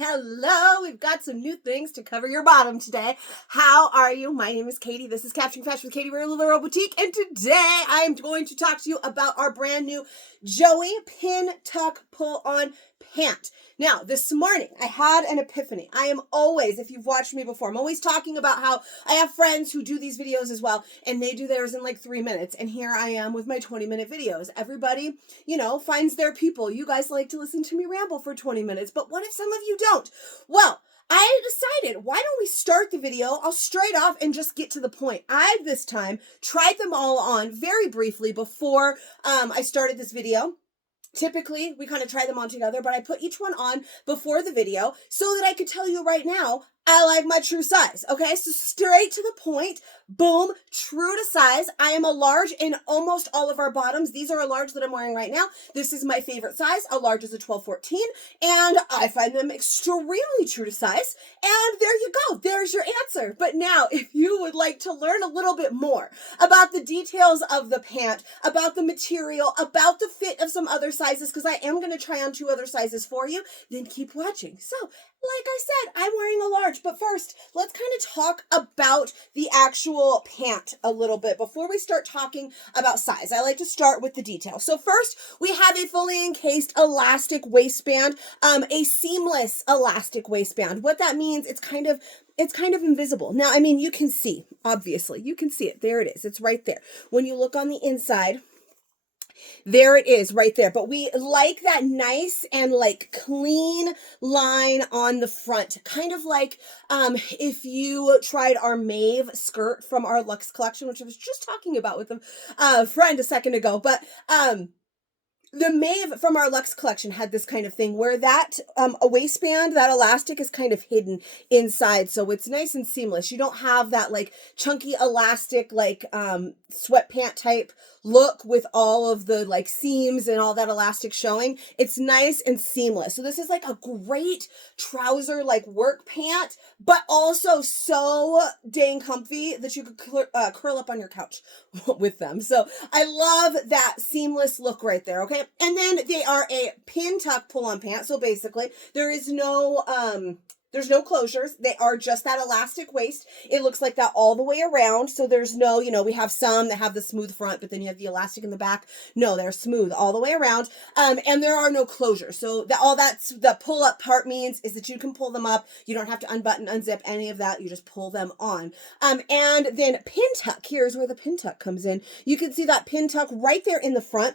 Hello, we've got some new things to cover your bottom today. How are you? My name is Katie. This is Capturing Fashion with Katie, we're a little boutique, and today I am going to talk to you about our brand new Joey Pintuck Pull-On Pant. Now, this morning, I had an epiphany. I am always, if you've watched me before, I'm always talking about how I have friends who do these videos as well, and they do theirs in like 3 minutes, and here I am with my 20-minute videos. Everybody, finds their people. You guys like to listen to me ramble for 20 minutes, but what if some of you don't? Well, I decided, why don't we start the video? I'll straight off and just get to the point. I, this time, tried them all on very briefly before I started this video. Typically, we kind of try them on together, but I put each one on before the video so that I could tell you right now, I like my true size. Okay, so straight to the point, boom, true to size. I am a large in almost all of our bottoms. These are a large that I'm wearing right now. This is my favorite size. A large is a 12-14, and I find them extremely true to size. And there you go. There's your answer. But now, if you would like to learn a little bit more about the details of the pant, about the material, about the fit of some other sizes, because I am going to try on 2 other sizes for you, then keep watching. So, like I said, I'm wearing a large, but first, let's kind of talk about the actual pant a little bit before we start talking about size. I like to start with the details. So first, we have a fully encased elastic waistband, a seamless elastic waistband. What that means, it's kind of invisible. Now, I mean, you can see, obviously, you can see it. There it is. It's right there. When you look on the inside, there it is right there. But we like that nice and like clean line on the front. Kind of like if you tried our Maeve skirt from our Luxe collection, which I was just talking about with a friend a second ago. But the Maeve from our Luxe collection had this kind of thing where that a waistband, that elastic is kind of hidden inside. So it's nice and seamless. You don't have that like chunky elastic, like sweatpant type look with all of the like seams and all that elastic showing. It's nice and seamless. So this is like a great trouser, like work pant, but also so dang comfy that you could curl up on your couch with them. So I love that seamless look right there. Okay. And then they are a pin tuck pull-on pant. So basically there's no closures. They are just that elastic waist. It looks like that all the way around. So there's no, we have some that have the smooth front, but then you have the elastic in the back. No, they're smooth all the way around. And there are no closures. So all that's the pull up part means is that you can pull them up. You don't have to unbutton, unzip any of that. You just pull them on. And then pin tuck, here's where the pin tuck comes in. You can see that pin tuck right there in the front.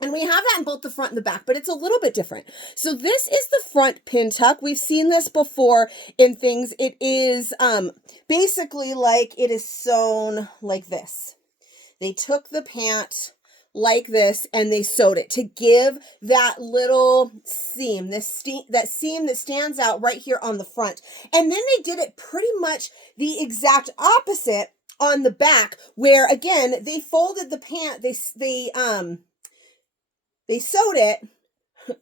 And we have that in both the front and the back, but it's a little bit different. So this is the front pin tuck. We've seen this before in things. It is basically like it is sewn like this. They took the pant like this and they sewed it to give that little seam, that seam that stands out right here on the front. And then they did it pretty much the exact opposite on the back, where again, they folded the pant, they sewed it.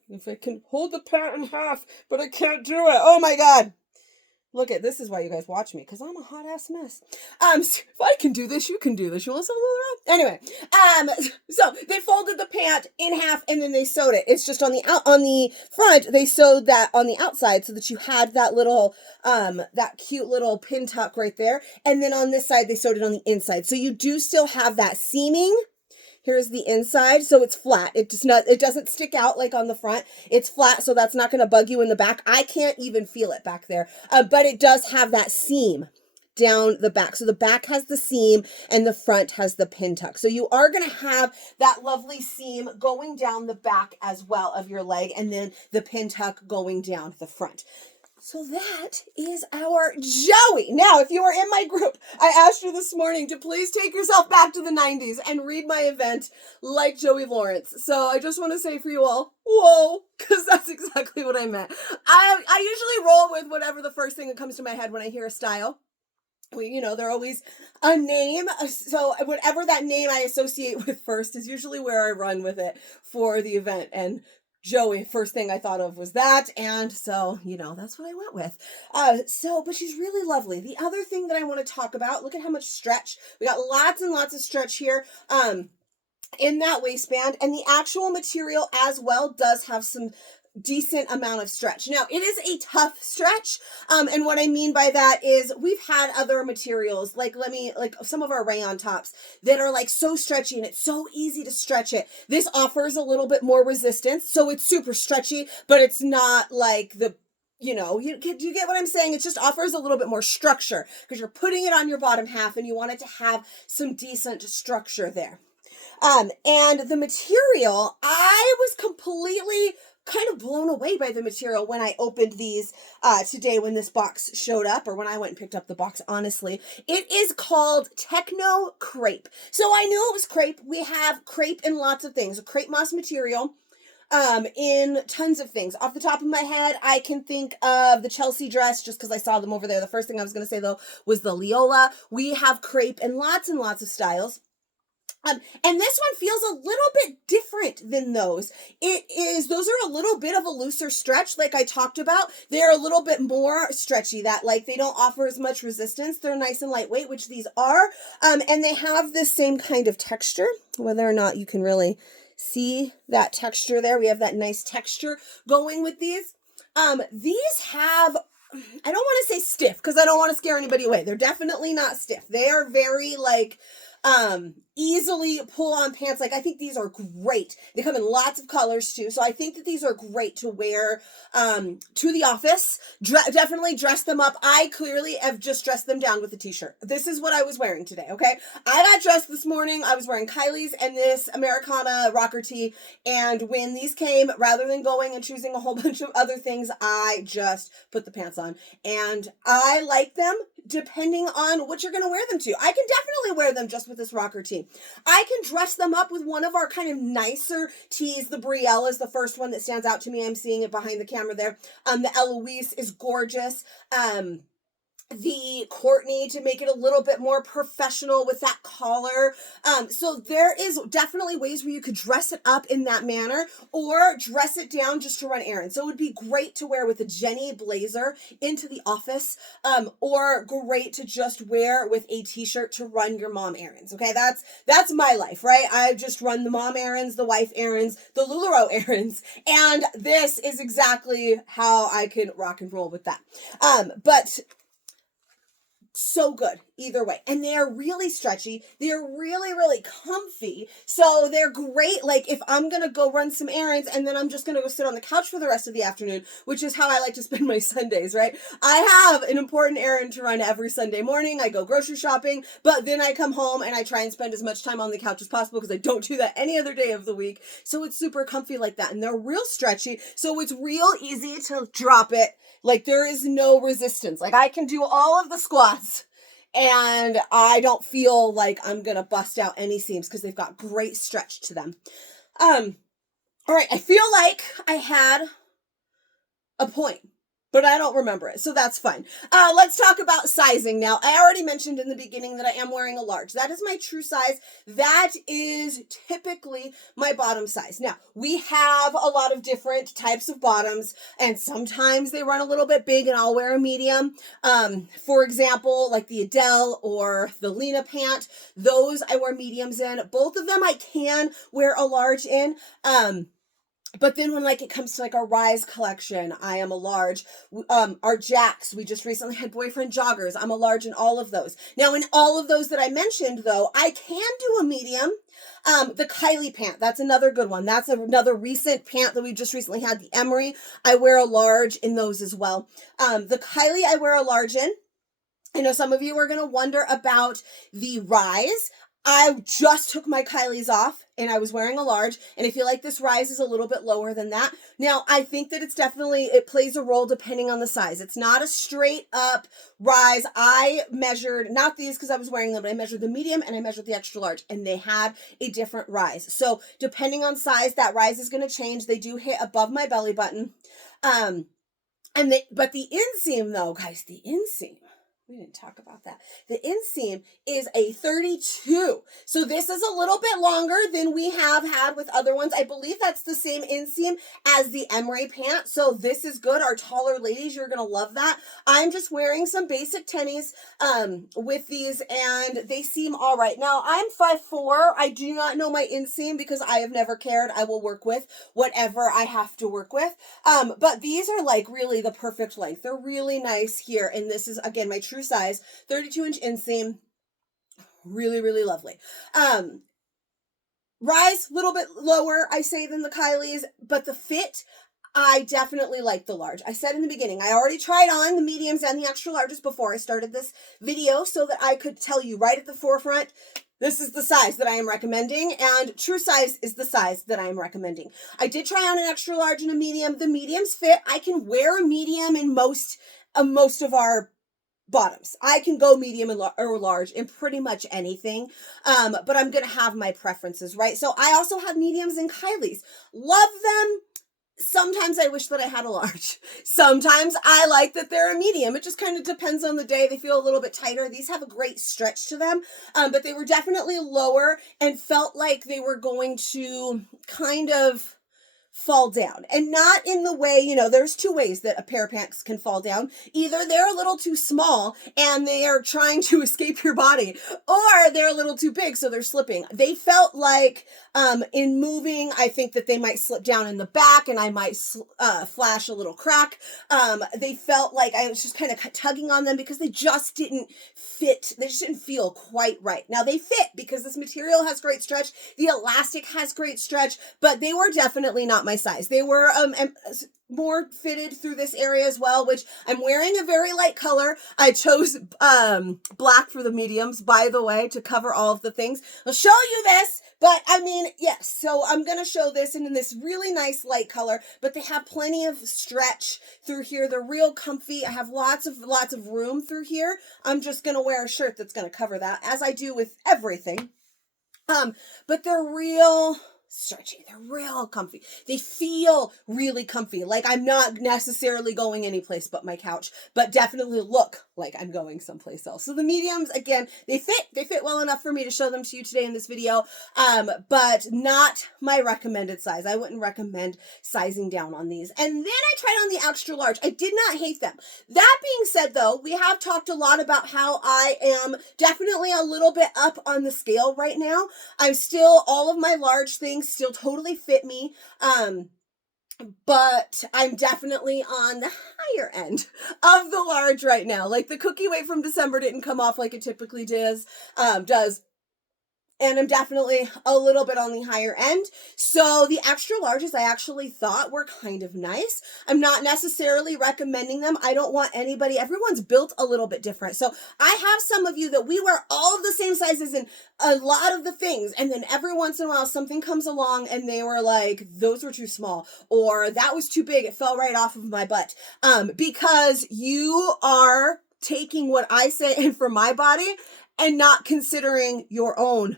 If I can hold the pant in half, but I can't do it. Oh my God. Look at this is why you guys watch me, because I'm a hot ass mess. So if I can do this, you can do this. You want to around? Anyway, so they folded the pant in half and then they sewed it. It's just on the front, they sewed that on the outside so that you had that little that cute little pin tuck right there. And then on this side, they sewed it on the inside. So you do still have that seaming. Here's the inside, so it's flat. It doesn't stick out like on the front. It's flat, so that's not going to bug you in the back. I can't even feel it back there, but it does have that seam down the back. So the back has the seam and the front has the pin tuck. So you are going to have that lovely seam going down the back as well of your leg, and then the pin tuck going down the front. So that is our Joey. Now, if you were in my group, I asked you this morning to please take yourself back to the 90s and read my event like Joey Lawrence. So I just want to say for you all, whoa, because that's exactly what I meant. I usually roll with whatever the first thing that comes to my head when I hear a style. They're always a name. So whatever that name I associate with first is usually where I run with it for the event. And Joey, first thing I thought of was that, and so, that's what I went with. But she's really lovely. The other thing that I want to talk about, look at how much stretch. We got lots and lots of stretch here. In that waistband, and the actual material as well does have some decent amount of stretch. Now, it is a tough stretch. And what I mean by that is we've had other materials, like some of our rayon tops that are like so stretchy and it's so easy to stretch it. This offers a little bit more resistance. So it's super stretchy, but it's not like you get what I'm saying? It just offers a little bit more structure because you're putting it on your bottom half and you want it to have some decent structure there. And the material, I was completely kind of blown away by the material when I opened these today when this box showed up, or when I went and picked up the box, honestly. It is called Techno Crepe. So I knew it was crepe. We have crepe in lots of things, a crepe moss material. In tons of things. Off the top of my head, I can think of the Chelsea dress just because I saw them over there. The first thing I was going to say, though, was the Leola. We have crepe in lots and lots of styles. And this one feels a little bit different than those. Those are a little bit of a looser stretch, like I talked about. They're a little bit more stretchy, that like they don't offer as much resistance. They're nice and lightweight, which these are. And they have the same kind of texture, whether or not you can really see that texture there. We have that nice texture going with these. These have, I don't want to say stiff because I don't want to scare anybody away. They're definitely not stiff. They are very like, easily pull on pants. Like I think these are great. They come in lots of colors too. So I think that these are great to wear, to the office. Definitely dress them up. I clearly have just dressed them down with a t-shirt. This is what I was wearing today. Okay. I got dressed this morning. I was wearing Kylie's and this Americana rocker tee. And when these came, rather than going and choosing a whole bunch of other things, I just put the pants on and I like them depending on what you're going to wear them to. I can definitely wear them just with this rocker tee. I can dress them up with one of our kind of nicer tees. The Brielle is the first one that stands out to me. I'm seeing it behind the camera there. The Eloise is gorgeous. The Courtney to make it a little bit more professional with that collar. So there is definitely ways where you could dress it up in that manner or dress it down just to run errands. So it would be great to wear with a Jenny blazer into the office, or great to just wear with a t-shirt to run your mom errands. Okay. That's my life, right? I just run the mom errands, the wife errands, the LuLaRoe errands. And this is exactly how I can rock and roll with that. But so good either way. And they're really stretchy. They're really, really comfy. So they're great. Like if I'm going to go run some errands and then I'm just going to go sit on the couch for the rest of the afternoon, which is how I like to spend my Sundays, right? I have an important errand to run every Sunday morning. I go grocery shopping, but then I come home and I try and spend as much time on the couch as possible because I don't do that any other day of the week. So it's super comfy like that. And they're real stretchy. So it's real easy to drop it. Like there is no resistance. Like I can do all of the squats and I don't feel like I'm going to bust out any seams because they've got great stretch to them. All right. I feel like I had a point, but I don't remember it. So that's fine. Let's talk about sizing now. I already mentioned in the beginning that I am wearing a large. That is my true size. That is typically my bottom size. Now, we have a lot of different types of bottoms, and sometimes they run a little bit big and I'll wear a medium. For example, like the Adele or the Lena pant, those I wear mediums in. Both of them I can wear a large in. But then when like it comes to like our Rise collection, I am a large. Our Jacks, we just recently had boyfriend joggers. I'm a large in all of those. Now in all of those that I mentioned though, I can do a medium. The Kylie pant, that's another good one. That's another recent pant that we just recently had. The Emery, I wear a large in those as well. The Kylie I wear a large in. I know some of you are going to wonder about the Rise. I just took my Kylie's off and I was wearing a large, and I feel like this Rise is a little bit lower than that. Now, I think that it plays a role depending on the size. It's not a straight up Rise. I measured, not these because I was wearing them, but I measured the medium and I measured the extra large, and they had a different Rise. So depending on size, that Rise is going to change. They do hit above my belly button. But the inseam though, guys, the inseam. we didn't talk about that. The inseam is a 32. So this is a little bit longer than we have had with other ones. I believe that's the same inseam as the emery pant. So this is good. Our taller ladies, you're going to love that. I'm just wearing some basic tennies with these, and they seem all right. Now, I'm 5'4". I do not know my inseam because I have never cared. I will work with whatever I have to work with. But these are like really the perfect length. They're really nice here. And this is, again, my true size, 32-inch inseam. Really, really lovely. Rise, a little bit lower, I say, than the Kylie's, but the fit, I definitely like the large. I said in the beginning, I already tried on the mediums and the extra larges before I started this video so that I could tell you right at the forefront, this is the size that I am recommending, and true size is the size that I am recommending. I did try on an extra large and a medium. The mediums fit. I can wear a medium in most of our bottoms. I can go medium or large in pretty much anything, but I'm going to have my preferences, right? So I also have mediums in Kylie's. Love them. Sometimes I wish that I had a large. Sometimes I like that they're a medium. It just kind of depends on the day. They feel a little bit tighter. These have a great stretch to them, but they were definitely lower and felt like they were going to kind of fall down, and not in the way, you know, there's two ways that a pair of pants can fall down. Either they're a little too small and they are trying to escape your body, or they're a little too big so they're slipping. They felt like in moving, I think that they might slip down in the back and I might flash a little crack. They felt like I was just kind of tugging on them because they just didn't fit. They just didn't feel quite right. Now they fit because this material has great stretch. The elastic has great stretch, but they were definitely not my size. They were more fitted through this area as well, which I'm wearing a very light color. I chose black for the mediums, by the way, to cover all of the things. I'll show you this, but I mean, yes, so I'm going to show this in this really nice light color, but they have plenty of stretch through here. They're real comfy. I have lots of room through here. I'm just going to wear a shirt that's going to cover that, as I do with everything. But they're real stretchy. They're real comfy. They feel really comfy. Like I'm not necessarily going anyplace but my couch, but definitely look like I'm going someplace else. So the mediums, again, they fit well enough for me to show them to you today in this video, but not my recommended size. I wouldn't recommend sizing down on these. And then I tried on the extra large. I did not hate them. That being said, though, we have talked a lot about how I am definitely a little bit up on the scale right now. I'm still, all of my large things still totally fit me. But I'm definitely on the higher end of the large right now. Like the cookie weight from December didn't come off like it typically does. And I'm definitely a little bit on the higher end. So the extra larges I actually thought were kind of nice. I'm not necessarily recommending them. I don't want anybody, everyone's built a little bit different. So I have some of you that we wear all of the same sizes in a lot of the things. And then every once in a while something comes along and they were like, those were too small, or that was too big. It fell right off of my butt. Because you are taking what I say in for my body and not considering your own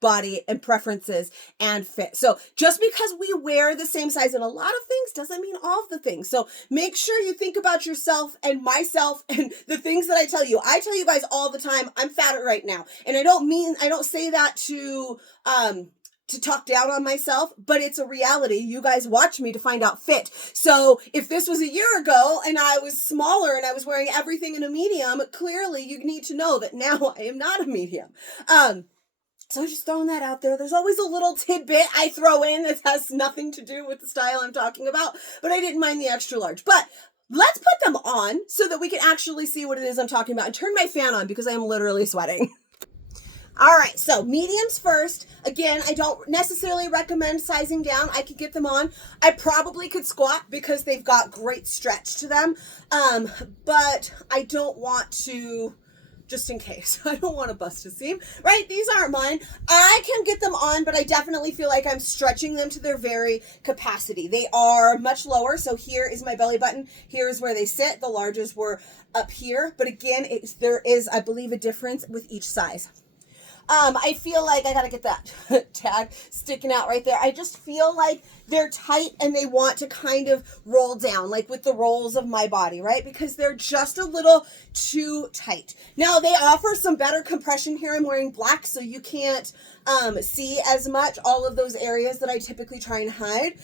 body and preferences and fit. So just because we wear the same size in a lot of things doesn't mean all of the things. So make sure you think about yourself and myself and the things that I tell you. I tell you guys all the time, I'm fatter right now. And I don't say that to talk down on myself, but it's a reality. You guys watch me to find out fit. So if this was a year ago and I was smaller and I was wearing everything in a medium, clearly you need to know that now I am not a medium. So just throwing that out there. There's always a little tidbit I throw in that has nothing to do with the style I'm talking about, but I didn't mind the extra large. But let's put them on so that we can actually see what it is I'm talking about, and turn my fan on because I am literally sweating. All right, so mediums first. Again, I don't necessarily recommend sizing down. I could get them on. I probably could squat because they've got great stretch to them, but I don't want to, just in case. I don't want to bust a seam, right? These aren't mine. I can get them on, but I definitely feel like I'm stretching them to their very capacity. They are much lower. So here is my belly button. Here is where they sit. The larges were up here. But again, there is, I believe, a difference with each size. I feel like I gotta get that tag sticking out right there. I just feel like they're tight and they want to kind of roll down, like with the rolls of my body, right? Because they're just a little too tight. Now they offer some better compression here. I'm wearing black, so you can't see as much all of those areas that I typically try and hide.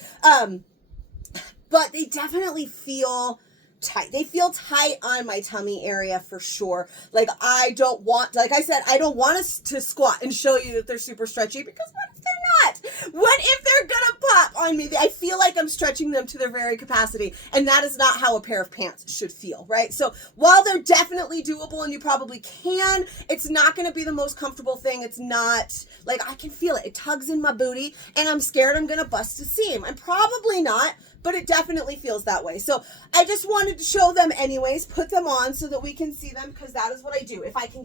But they definitely feel tight. They feel tight on my tummy area for sure. Like I don't want, like I said, I don't want us to squat and show you that they're super stretchy, because what if they're not? What if they're gonna pop on me? I feel like I'm stretching them to their very capacity, and that is not how a pair of pants should feel, right? So while they're definitely doable and you probably can, it's not gonna be the most comfortable thing. It's not, like I can feel it. It tugs in my booty and I'm scared I'm gonna bust a seam. I'm probably not, but it definitely feels that way. So I just wanted to show them anyways, put them on so that we can see them, because that is what I do if I can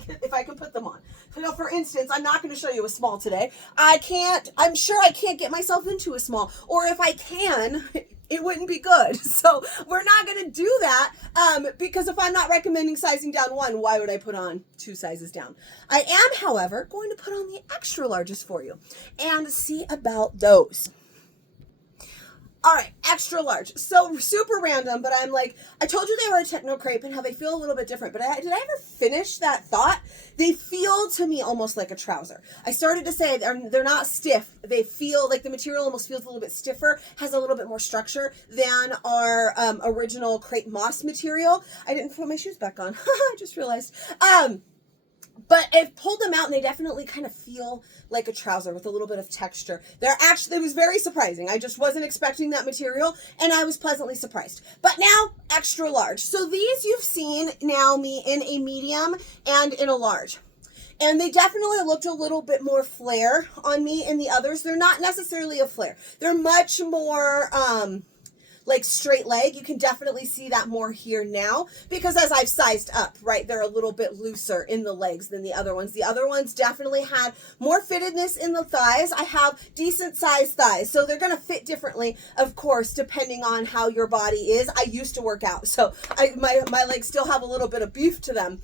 put them on. So for instance, I'm not going to show you a small today. I'm sure I can't get myself into a small, or if I can, it wouldn't be good. So we're not going to do that, because if I'm not recommending sizing down one, why would I put on 2 sizes down? I am, however, going to put on the extra larges for you and see about those. All right, extra large. So super random, but I'm like, I told you they were a techno crepe and how they feel a little bit different, but did I ever finish that thought? They feel to me almost like a trouser. I started to say they're not stiff. They feel like the material almost feels a little bit stiffer, has a little bit more structure than our original crepe moss material. I didn't put my shoes back on. I just realized. But I've pulled them out and they definitely kind of feel like a trouser with a little bit of texture. It was very surprising. I just wasn't expecting that material and I was pleasantly surprised. But now, extra large. So these you've seen now me in a medium and in a large. And they definitely looked a little bit more flare on me in the others. They're not necessarily a flare. They're much more like straight leg. You can definitely see that more here now, because as I've sized up, right, they're a little bit looser in the legs than the other ones. The other ones definitely had more fittedness in the thighs. I have decent sized thighs, so they're going to fit differently, of course, depending on how your body is. I used to work out, so my legs still have a little bit of beef to them.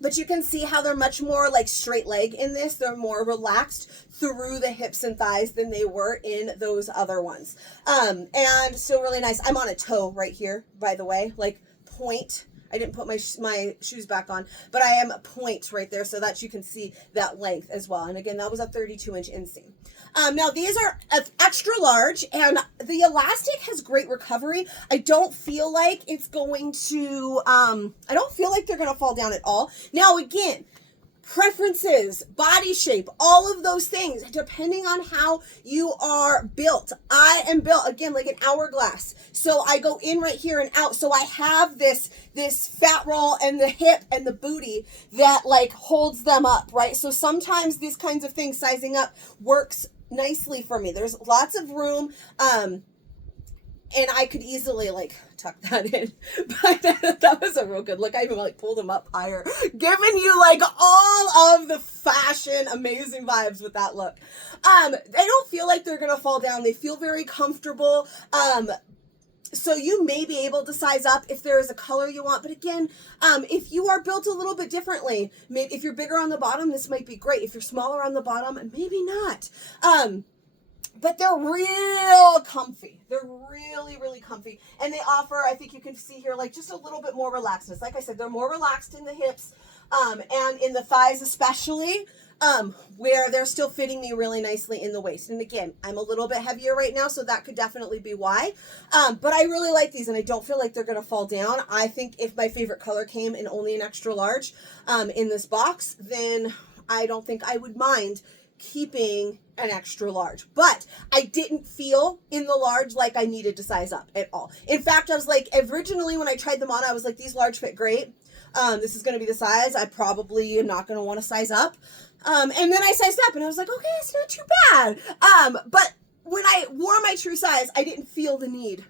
But you can see how they're much more like straight leg in this. They're more relaxed through the hips and thighs than they were in those other ones. And still really nice. I'm on a toe right here, by the way, like point. I didn't put my shoes back on, but I am point right there so that you can see that length as well. And again, that was a 32-inch inseam. Now these are extra large, and the elastic has great recovery. I don't feel like it's going to, I don't feel like they're going to fall down at all. Now again, preferences, body shape, all of those things, depending on how you are built. I am built, again, like an hourglass. So I go in right here and out. So I have this fat roll and the hip and the booty that like holds them up, right? So sometimes these kinds of things, sizing up, works nicely for me. There's lots of room, and I could easily like tuck that in. But that was a real good look. I even like pulled them up higher, giving you like all of the fashion amazing vibes with that look. They don't feel like they're gonna fall down. They feel very comfortable. So you may be able to size up if there is a color you want. But again, if you are built a little bit differently, maybe if you're bigger on the bottom, this might be great. If you're smaller on the bottom, maybe not. But they're real comfy. They're really, really comfy. And they offer, I think you can see here, like just a little bit more relaxedness. Like I said, they're more relaxed in the hips and in the thighs especially, where they're still fitting me really nicely in the waist. And again, I'm a little bit heavier right now, so that could definitely be why. But I really like these, and I don't feel like they're going to fall down. I think if my favorite color came in only an extra large in this box, then I don't think I would mind keeping an extra large. But I didn't feel in the large like I needed to size up at all. In fact, I was like, originally when I tried them on, I was like, these large fit great. This is going to be the size. I probably am not going to want to size up. And then I sized up and I was like, okay, it's not too bad. But when I wore my true size, I didn't feel the need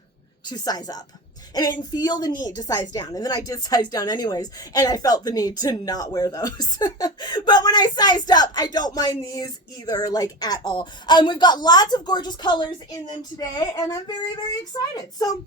to size up. And I didn't feel the need to size down. And then I did size down anyways, and I felt the need to not wear those. But when I sized up, I don't mind these either, like at all. We've got lots of gorgeous colors in them today, and I'm very, very excited. So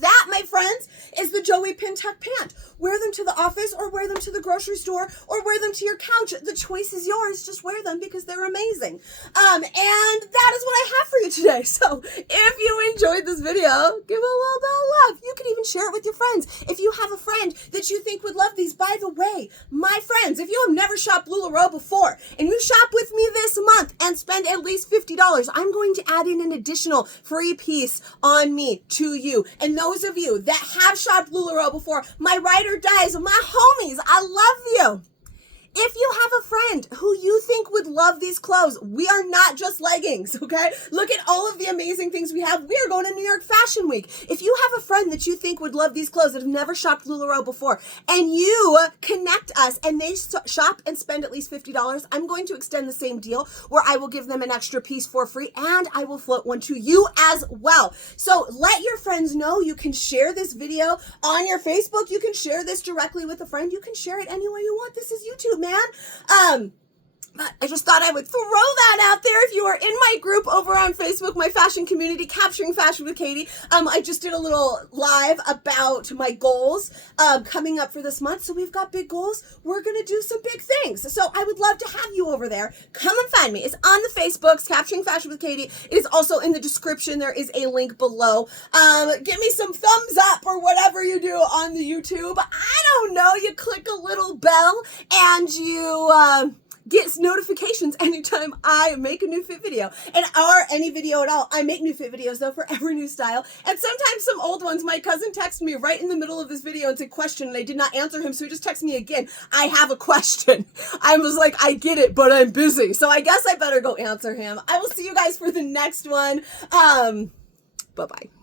that my friends, is the Joey Pintuck Pant. Wear them to the office or wear them to the grocery store or wear them to your couch. The choice is yours. Just wear them because they're amazing. And that is what I have for you today. So if you enjoyed this video, give it a little bit of love. You can even share it with your friends. If you have a friend that you think would love these, by the way, my friends, if you have never shopped LuLaRoe before and you shop with me this month and spend at least $50, I'm going to add in an additional free piece on me to you. And those of you that have shopped LuLaRoe before, my ride or dies, my homies, I love you. If you have a friend who you think would love these clothes, we are not just leggings, okay? Look at all of the amazing things we have. We are going to New York Fashion Week. If you have a friend that you think would love these clothes that have never shopped LuLaRoe before, and you connect us and they shop and spend at least $50, I'm going to extend the same deal where I will give them an extra piece for free and I will float one to you as well. So let your friends know. You can share this video on your Facebook. You can share this directly with a friend. You can share it any way you want. This is YouTube, man. But I just thought I would throw that out there. If you are in my group over on Facebook, my fashion community, Capturing Fashion with Katie, I just did a little live about my goals coming up for this month. So we've got big goals. We're going to do some big things. So I would love to have you over there. Come and find me. It's on the Facebooks, Capturing Fashion with Katie. It is also in the description. There is a link below. Give me some thumbs up or whatever you do on the YouTube. I don't know. You click a little bell and you... get notifications anytime I make a new fit video, or any video at all. I make new fit videos though for every new style, and sometimes some old ones. My cousin texted me right in the middle of this video and said question, and I did not answer him, so he just texted me again. I have a question. I was like, I get it, but I'm busy, so I guess I better go answer him. I will see you guys for the next one. Bye-bye.